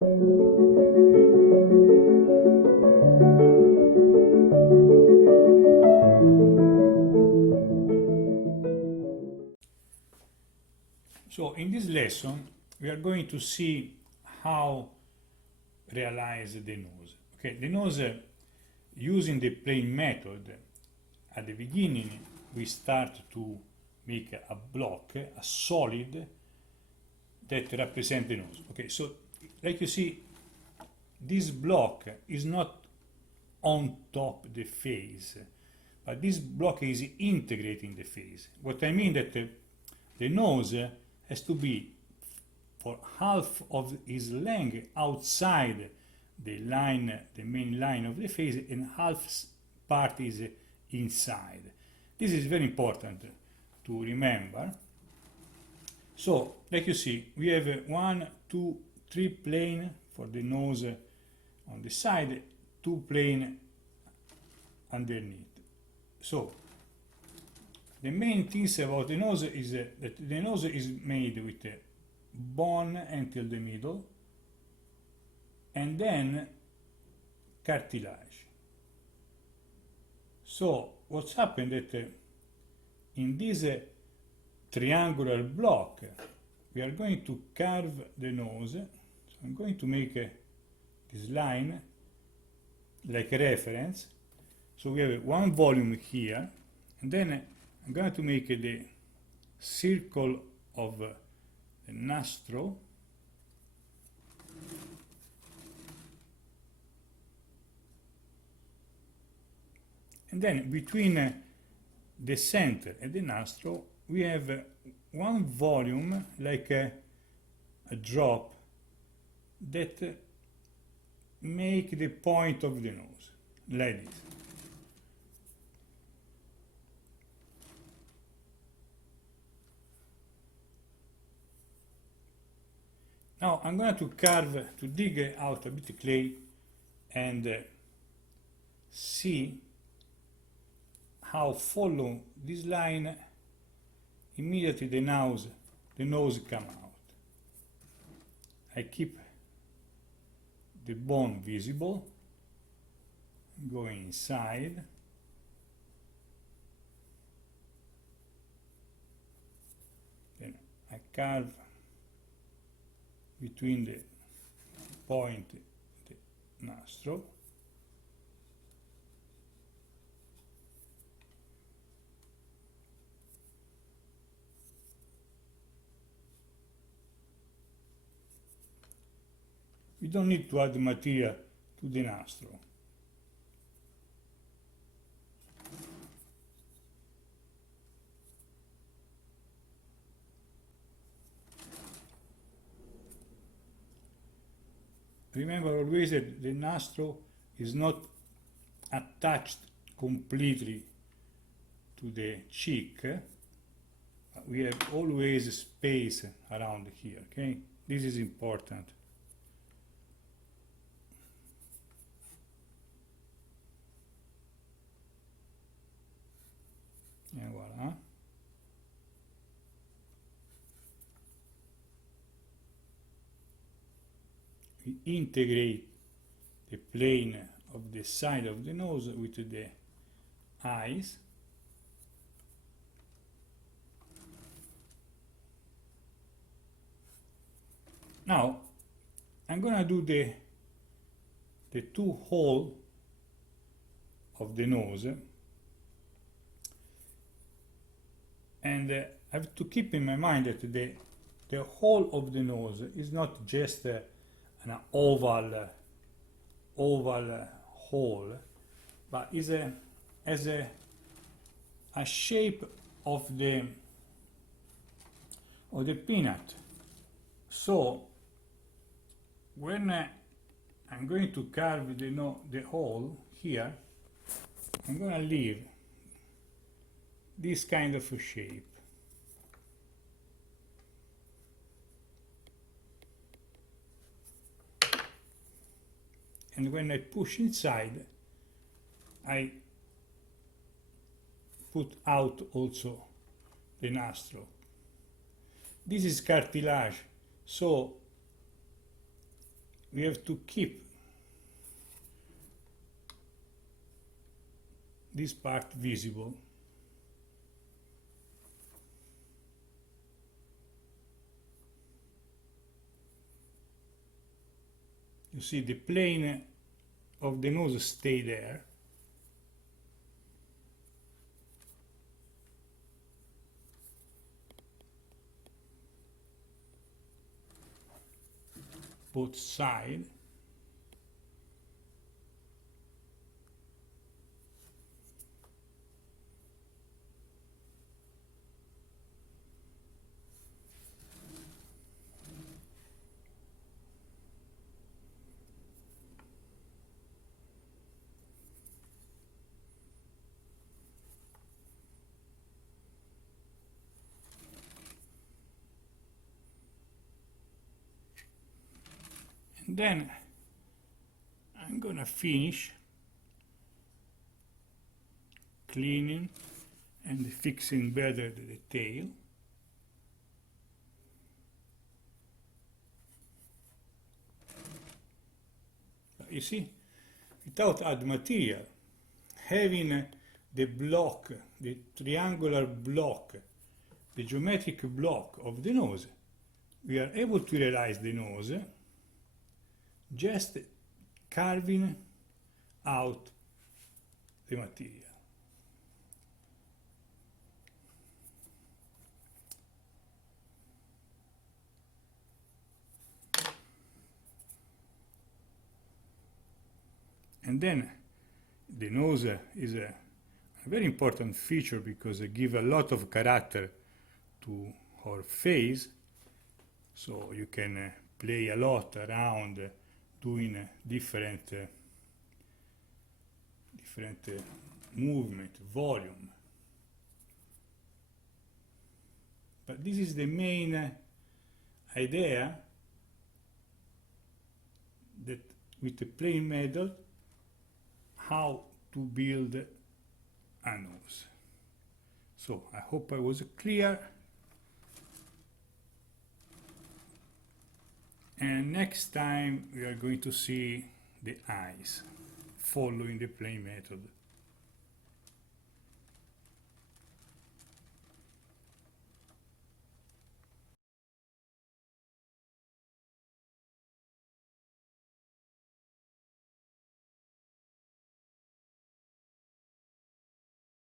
So in this lesson we are going to see how realize the nose. Okay, the nose, using the plane method, at the beginning we start to make a block, a solid that represents the nose. Okay, so like you see, this block is not on top the face, but this block is integrating the face. What I mean that the nose has to be for half of its length outside the line, the main line of the face, and half part is inside. This is very important to remember. So, like you see, we have 1, 2, 3 plane for the nose on the side, 2 plane underneath. So, the main things about the nose is that the nose is made with a bone until the middle, and then cartilage. So what's happened that in this triangular block we are going to carve the nose. So I'm going to make this line like a reference. So we have one volume here, and then I'm going to make the circle of the nostril, and then between the center and the nostril we have one volume like a drop that make the point of the nose, like this. Now I'm going to dig out a bit of clay and see how follow this line immediately the nose come out. I keep the bone visible, going inside, then I carve between the point, the nostril, we don't need to add material to the nostril. Remember always that the nostril is not attached completely to the cheek. We have always space around here, okay? This is important. And voila. We integrate the plane of the side of the nose with the eyes. Now I'm gonna do the 2 holes of the nose, and I have to keep in my mind that the hole of the nose is not just an oval hole, but is has a shape of the peanut. So when I'm going to carve the hole here, I'm going to leave this kind of a shape. And when I push inside, I put out also the nostril. This is cartilage, so we have to keep this part visible. You see the plane of the nose stay there. Both sides. And then I'm gonna finish cleaning and fixing better the detail. You see, without add material, having the block, the triangular block, the geometric block of the nose, we are able to realize the nose just carving out the material. And then the nose is a very important feature because it gives a lot of character to our face, so you can play a lot around doing different movement, volume. But this is the main idea, that with the plane method, how to build a nose. So I hope I was clear. And next time we are going to see the eyes following the plane method.